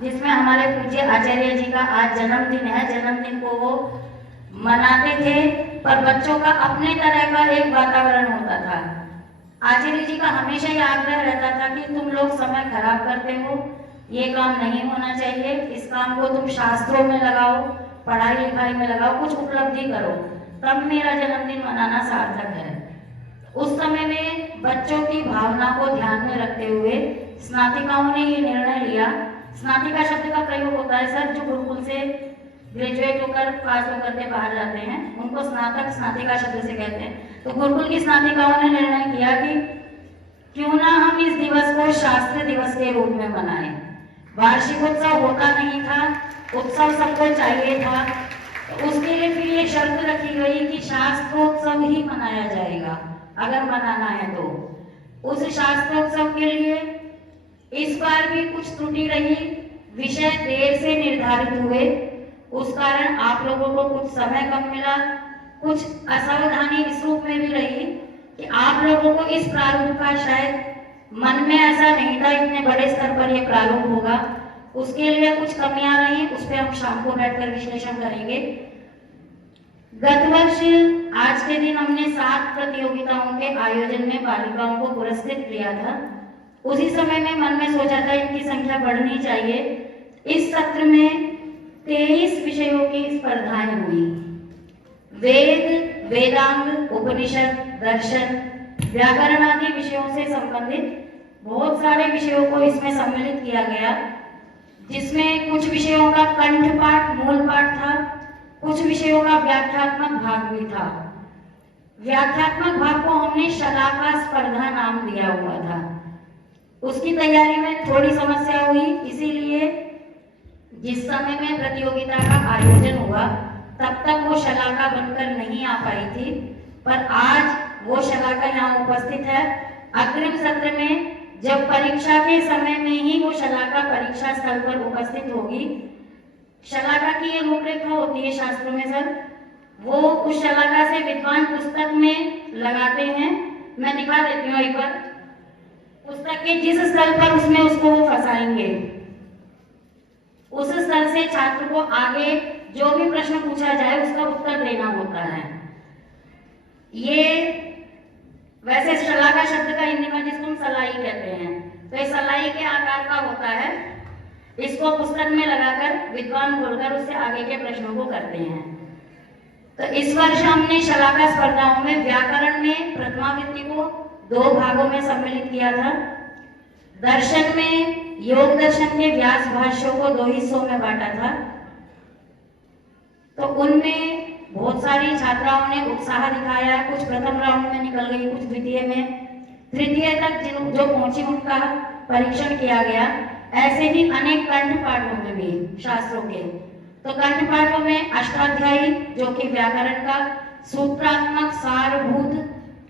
जिसमें हमारे पूज्य आचार्य जी का आज जन्मदिन है। जन्मदिन को वो मनाते थे, पर बच्चों का अपने तरह का एक वातावरण होता था। आचार्य जी का हमेशा ये आग्रह रहता था कि तुम लोग समय खराब करते हो, ये काम नहीं होना चाहिए, इस काम को तुम शास्त्रों में लगाओ, पढ़ाई लिखाई में लगाओ, कुछ उपलब्धि करो, तब मेरा जन्मदिन मनाना सार्थक है। उस समय में बच्चों की भावना को ध्यान में रखते हुए स्नातिकाओं ने ये निर्णय लिया। स्नातिका शब्द का प्रयोग होता है सर, जो गुरुकुल से ग्रेजुएट होकर पास होकर के बाहर जाते हैं, उनको स्नातक स्नातिका शब्द से कहते हैं। तो गुरुकुल की स्नातिकाओं ने निर्णय किया कि क्यों ना हम इस दिवस को शास्त्र दिवस के रूप में मनाएं। वार्षिक उत्सव होता नहीं था, उत्सव सबको चाहिए था, तो उसके लिए फिर ये शर्त रखी गई कि शास्त्रोत्सव ही मनाया जाएगा अगर मनाना है तो। उस शास्त्रोत्सव के लिए इस बार भी कुछ त्रुटि रही, विषय देर से निर्धारित हुए, उस कारण आप लोगों को कुछ समय कम मिला। कुछ असावधानी इस रूप में भी रही कि आप लोगों को इस प्रारूप का शायद मन में ऐसा नहीं था इतने बड़े स्तर पर यह प्रारूप होगा, उसके लिए कुछ कमियां रही, उस पर हम शाम को बैठकर विश्लेषण करेंगे। गत वर्ष आज के दिन हमने 7 प्रतियोगिताओं के आयोजन में बालिकाओं को पुरस्कृत किया था। उसी समय में मन में सोचा था इनकी संख्या बढ़नी चाहिए। इस सत्र में 23 विषयों की स्पर्धाएं हुई। वेद, वेदांग, उपनिषद, दर्शन, व्याकरण आदि विषयों से संबंधित बहुत सारे विषयों को इसमें सम्मिलित किया गया, जिसमें कुछ विषयों का कंठपाठ मूल पाठ था, कुछ विषयों का व्याख्यात्मक भाग भी था। व्याख्यात्मक भाग को हमने शलाका स्पर्धा नाम दिया हुआ था। उसकी तैयारी में थोड़ी समस्या हुई, इसीलिए जिस समय में प्रतियोगिता का आयोजन हुआ तब तक वो शलाका बनकर नहीं आ पाई थी, पर आज वो शलाका यहाँ उपस्थित है। अग्रिम सत्र में जब परीक्षा के समय में ही वो शलाका परीक्षा स्थल पर उपस्थित होगी। शलाका की ये रूपरेखा होती है शास्त्रों में सर, वो उस शलाका से विद्वान पुस्तक में लगाते हैं। मैं दिखा देती हूँ एक बार, पुस्तक के जिस स्थल पर उसमें उसको वो फंसाएंगे, उस स्थल से छात्र को आगे जो भी प्रश्न पूछा जाए उसका उत्तर देना होता है। ये वैसे शलाका शब्द का हिंदी में जिसको हम सलाई कहते हैं, तो ये सलाई के आकार का होता है। इसको पुस्तक में लगाकर विद्वान बोलकर उससे आगे के प्रश्नों को करते हैं। तो इस वर्ष हमने शलाका स्पर्धाओं में व्याकरण में प्रथमावृत्ति को 2 भागों में सम्मिलित किया था। दर्शन में योग दर्शन के व्यास भाष्यों को 2 हिस्सों में बांटा था। तो उनमें बहुत सारी छात्राओं ने उत्साह दिखाया, कुछ प्रथम राउंड में निकल गई, कुछ द्वितीय में, तृतीय तक जो पहुंची उनका परीक्षण किया गया। ऐसे ही अनेक कंठ पाठों में भी शास्त्रों के, तो कंठ पाठों में अष्टाध्यायी जो कि व्याकरण का सूत्रात्मक सारभूत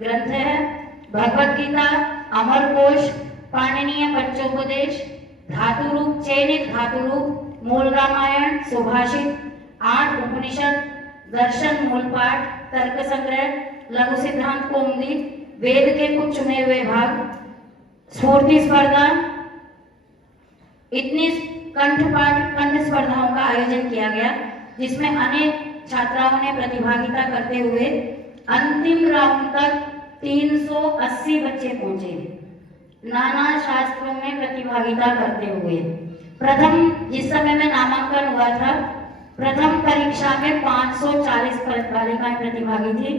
ग्रंथ है, भगवत गीता, अमरकोश, पाणिनीय पंचोपदेश, धातु रूप, चयनित धातु रूप, मूल रामायण, सुभाषित, 8 उपनिषद, दर्शन मूल पाठ, तर्क संग्रह, लघु सिद्धांत कौमुदी, वेद के कुछ चुने हुए भाग, स्फूर्ति स्पर्धा, इतनी कंठ स्पर्धाओं का आयोजन किया गया, जिसमें अनेक छात्राओं ने प्रतिभागिता करते हुए अंतिम राउंड तक 380 बच्चे पहुंचे, नाना शास्त्रों में प्रतिभागिता करते हुए। प्रथम जिस समय में नामांकन हुआ था, प्रथम परीक्षा में 540 बालिकाएं प्रतिभागी थी,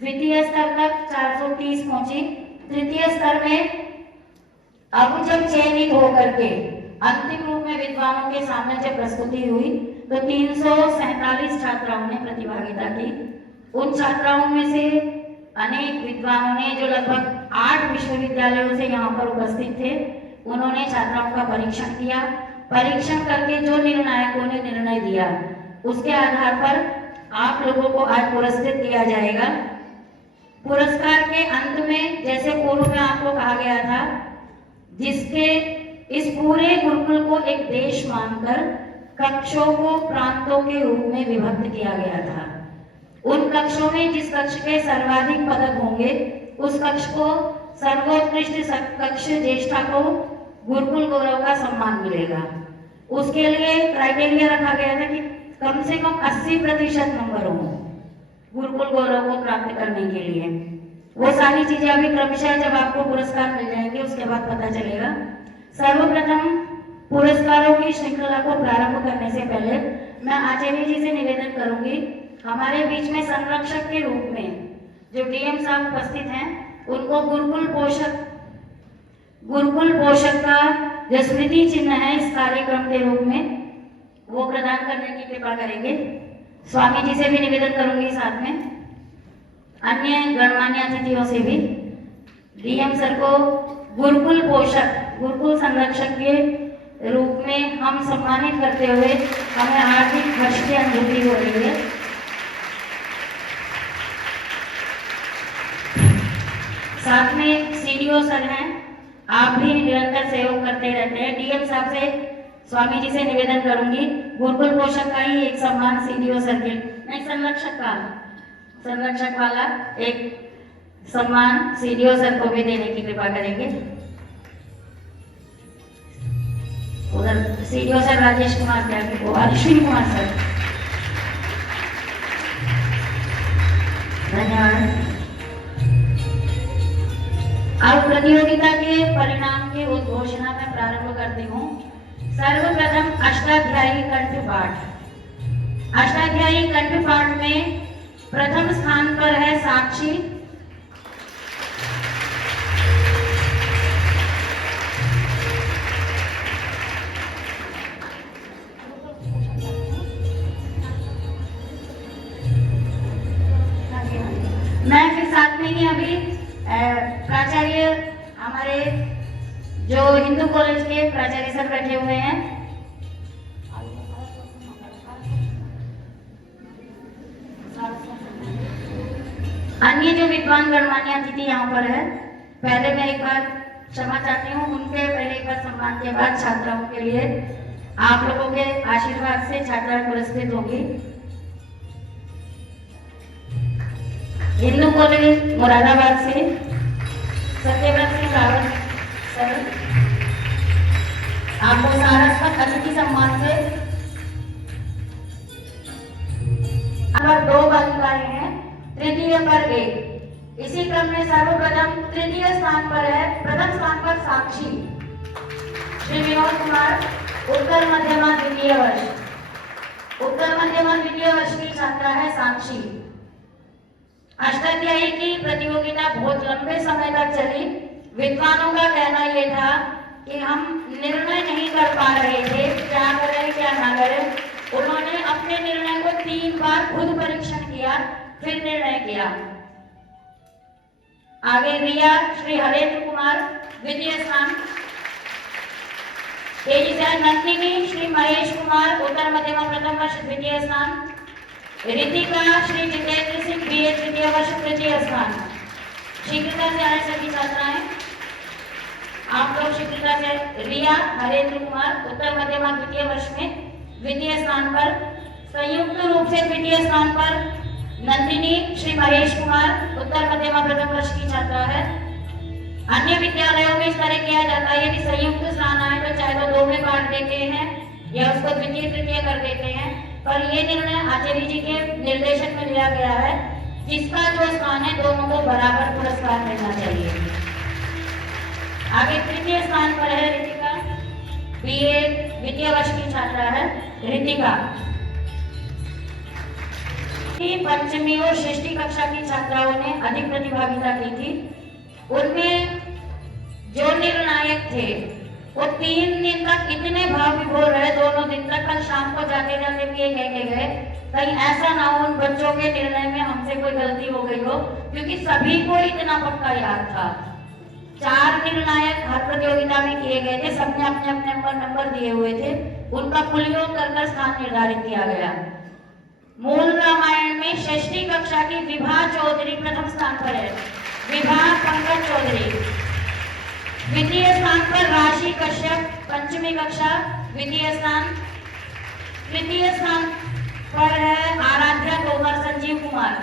द्वितीय स्तर तक 430 पहुंची, तृतीय स्तर में अब जब चयनित होकर के अंतिम रूप में विद्वानों के सामने जब प्रस्तुति हुई तो 347 छात्राओं ने प्रतिभागिता की। उन छात्राओं में से अनेक विद्वानों ने, जो लगभग 8 विश्वविद्यालयों से यहाँ पर उपस्थित थे, उन्होंने छात्राओं का परीक्षण किया। परीक्षण करके जो निर्णायकों ने निर्णय दिया, उसके आधार पर आप लोगों को आज पुरस्कृत किया जाएगा। पुरस्कार के अंत में, जैसे पूर्व में आपको कहा गया था, जिसके इस पूरे गुरुकुल को एक देश मानकर कक्षों को प्रांतों के रूप में विभक्त किया गया था। उन कक्षों में जिस कक्ष के सर्वाधिक पदक होंगे, उस कक्ष को सर्वोत्कृष्ट कक्ष ज्येष्ठा को गुरुकुल गौरव का सम्मान मिलेगा। उसके लिए क्राइटेरिया रखा गया था कि कम से कम 80% नंबर हो गुरुकुल गौरव को प्राप्त करने के लिए। वो सारी चीजें अभी क्रमशः जब आपको पुरस्कार मिल जाएंगे उसके बाद पता चलेगा। सर्वप्रथम पुरस्कारों की श्रृंखला को प्रारंभ करने से पहले मैं आचार्य जी से निवेदन करूंगी, हमारे बीच में संरक्षक के रूप में जो डीएम साहब उपस्थित हैं उनको गुरुकुल पोषक का जो स्मृति चिन्ह है इस कार्यक्रम के रूप में वो प्रदान करने की कृपा करेंगे। स्वामी जी से भी निवेदन करूंगी, साथ में अन्य गणमान्य अतिथियों से भी। डीएम सर को गुरुकुल गुरुकुल संरक्षक के रूप में हम सम्मानित करते हुए हमें हार्दिक हर्ष की अनुभूति हो रही है। साथ में सीडीओ सर हैं, आप भी निरंतर सहयोग करते रहते हैं। डीएम साहब से स्वामी जी से निवेदन करूंगी, गुरुकुल पोषक का ही एक सम्मान सीडीओ सर के नहीं संरक्षक वाला एक सम्मान सीडीओ सर को भी देने की कृपा करेंगे। उधर CDO sir Rajesh Kumar Ashwini Kumar sir, धन्यवाद। अब प्रतियोगिता के परिणाम की उद्घोषणा में प्रारंभ करती हूँ। सर्वप्रथम अष्टाध्यायी कंठपाठ। अष्टाध्यायी कंठपाठ में प्रथम स्थान पर है साक्षी। मैं फिर साथ में ही अभी प्राचार्य हमारे जो हिंदू कॉलेज के प्राचार्य सर बैठे हुए हैं, अन्य जो विद्वान गणमान्य अतिथि यहाँ पर है, पहले मैं एक बार क्षमा चाहती हूँ उनके पहले एक बार सम्मान के बाद छात्राओं के लिए आप लोगों के आशीर्वाद से छात्राएं पुरस्कृत होंगी। हिंदू कॉलेज मुरादाबाद से सत्यव्रत सिंह रावत सर आपको सारस्वत अतिथि सम्मान से दो बालिकाएं हैं, तृतीय पर एक। इसी क्रम में सर्वप्रथम तृतीय स्थान पर है, प्रथम स्थान पर साक्षी श्री विनोद कुमार, उत्तर मध्यमा द्वितीय वर्ष की छात्रा है साक्षी। अष्टाध्यायी की प्रतियोगिता बहुत लंबे समय तक चली। विद्वानों का कहना यह था कि हम निर्णय नहीं कर पा रहे थे क्या करें क्या ना करें। उन्होंने अपने निर्णय को 3 बार खुद परीक्षण किया, फिर निर्णय किया। आगे रिया श्री हरेंद्र कुमार द्वितीय स्थान, तेजी से नंदिनी श्री महेश कुमार उत्तर मध्यमा प्रथम वर्ष द्वितीय स्थान, रितिका श्री जितेंद्र सिंह बीए तृतीय वर्ष तृतीय स्थान। शीघ्रता से आए सभी छात्राएं, आप लोग शीघ्रता से। रिया हरेंद्र कुमार उत्तर मध्यमा द्वितीय वर्ष में द्वितीय स्थान पर, संयुक्त रूप से द्वितीय स्थान पर नंदिनी श्री महेश कुमार उत्तर मध्यमा प्रथम वर्ष की छात्रा है। अन्य विद्यालयों में इस तरह किया जाता है, यदि संयुक्त स्थान आए तो चाहे तो 2 में बांट देते हैं या उसको द्वितीय तृतीय कर देते हैं, पर यह निर्णय आचार्य जी के निर्देशन में लिया गया है जिसका जो स्थान है दोनों को बराबर पुरस्कार मिलना चाहिए। आगे तृतीय स्थान पर है रितिका, बीए द्वितीय वर्ष की छात्रा है रितिका। पंचमी और षष्ठी कक्षा की छात्राओं ने अधिक प्रतिभागिता की थी। उनमें जो निर्णायक थे वो 3 दिन तक इतने भाव विभोर रहे, दोनों दिन तक। कल शाम को जाते जाते भी ये कह के गए कहीं ऐसा ना हो उन बच्चों के निर्णय में हमसे कोई गलती हो गई हो, क्योंकि सभी को इतना पक्का याद था। 4 निर्णायक हर प्रतियोगिता में किए गए थे, सबने अपने अपने नंबर दिए हुए थे, उनका कुलयोग कर स्थान निर्धारित किया गया। मूल रामायण में षष्ठी कक्षा की विभा चौधरी प्रथम स्थान पर है, विभा पंकज चौधरी। द्वितीय स्थान पर राशि कश्यप पंचमी कक्षा द्वितीय स्थान। तृतीय स्थान पर है आराध्या तोमर संजीव कुमार,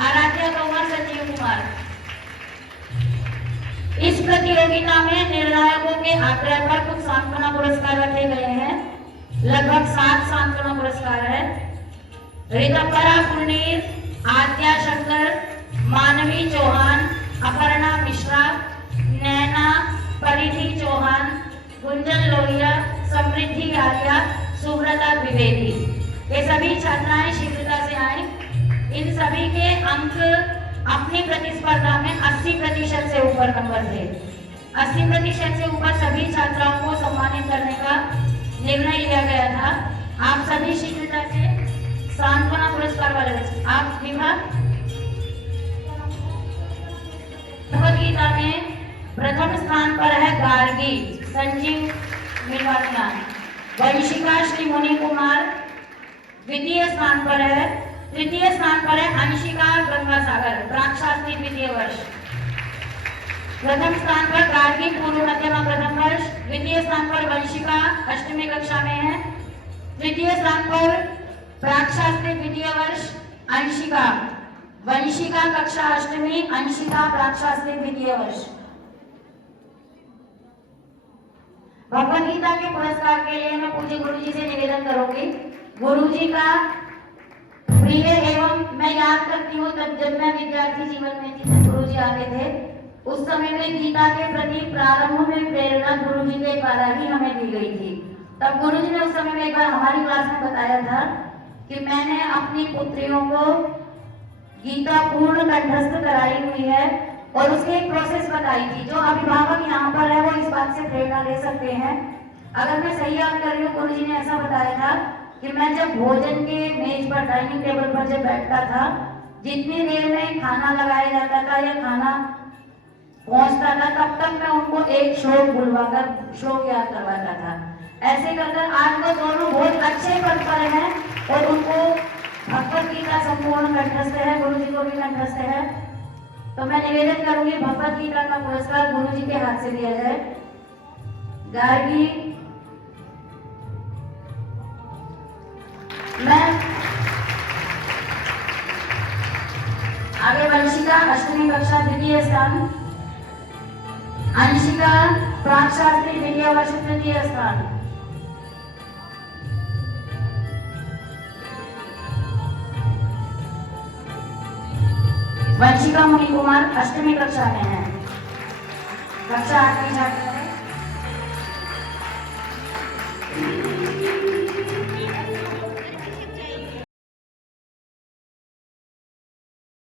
आराध्या तोमर संजीव कुमार। इस प्रतियोगिता में निर्णायकों के आग्रह पर कुछ सांत्वना पुरस्कार रखे गए हैं। लगभग 7 सांत्वना पुरस्कार है। ऋतंबरा पुर्णीर, आद्या शंकर, मानवी चौहान, अपर्णा मिश्रा, नैना, परिधि चौहान, गुंजन लोहिया, समृद्धि आर्या, सुब्रता द्विवेदी, ये सभी छात्राएं शीघ्रता से आई। इन सभी के अंक अपनी प्रतिस्पर्धा में 80% से ऊपर नंबर थे। 80% से ऊपर सभी छात्राओं को सम्मानित करने का निर्णय लिया गया था। आप सभी शीघ्रता से सांत्वना पुरस्कार वाले बच्चे, आप विभाग भगवद गीता में प्रथम स्थान पर है गार्गी संजीव मिलवानियान। वंशिका श्री मुनि कुमार द्वितीय स्थान पर है। तृतीय स्थान पर है अंशिका गंगासागर, प्राक्शास्त्री द्वितीय वर्ष। प्रथम स्थान पर गार्गी पूर्व मध्यमा प्रथम वर्ष। द्वितीय स्थान पर वंशिका अष्टमी कक्षा में है। तृतीय स्थान पर प्राक्शास्त्री द्वितीय वर्ष अंशिका। वंशिका कक्षा अष्टमी, अंशिका प्राक्शास्त्री द्वितीय वर्ष। भगवद गीता के पुरस्कार के लिए मैं पूज्य गुरु जी से निवेदन करूंगी। गुरु जी का प्रिय एवं मैं याद करती हूँ तब जब मैं विद्यार्थी जीवन में थी, गुरु जी आते थे, उस समय में गीता के प्रति प्रारंभ में प्रेरणा गुरु जी के द्वारा ही हमें दी गई थी। तब गुरु जी ने उस समय में एक बार हमारी क्लास में बताया था कि मैंने अपनी पुत्रियों को गीता पूर्ण कंठस्थ कराई हुई है और उसकी एक प्रोसेस बताई थी। जो अभिभावक यहाँ पर है वो इस बात से प्रेरणा ले सकते हैं। अगर मैं सही याद कर रही हूँ, गुरु जी ने ऐसा बताया था कि मैं जब भोजन के मेज पर, डाइनिंग टेबल पर जब बैठता था, जितनी देर में खाना लगाया जाता था या खाना पहुंचता था, तब तक मैं उनको एक श्लोक बुलवाकर श्लोक याद करवाता था। ऐसे कर आज वो दोनों बहुत अच्छे पद पर हैं और उनको भगवद गीता संपूर्ण कंठस्थ है, गुरु जी को भी कंठस्थ है। तो मैं निवेदन करूंगी भगवद गीता का पुरस्कार गुरु जी के हाथ से दिया जाए। गार्गी, मैं आगे वंशिका अष्टमी कक्षा द्वितीय स्थान, अंशिका प्राक्शास्त्री द्वितीय वर्ष तृतीय स्थान, वंशिका मुनि कुमार अष्टमी कक्षा में है, कक्षा 8 में छात्र है।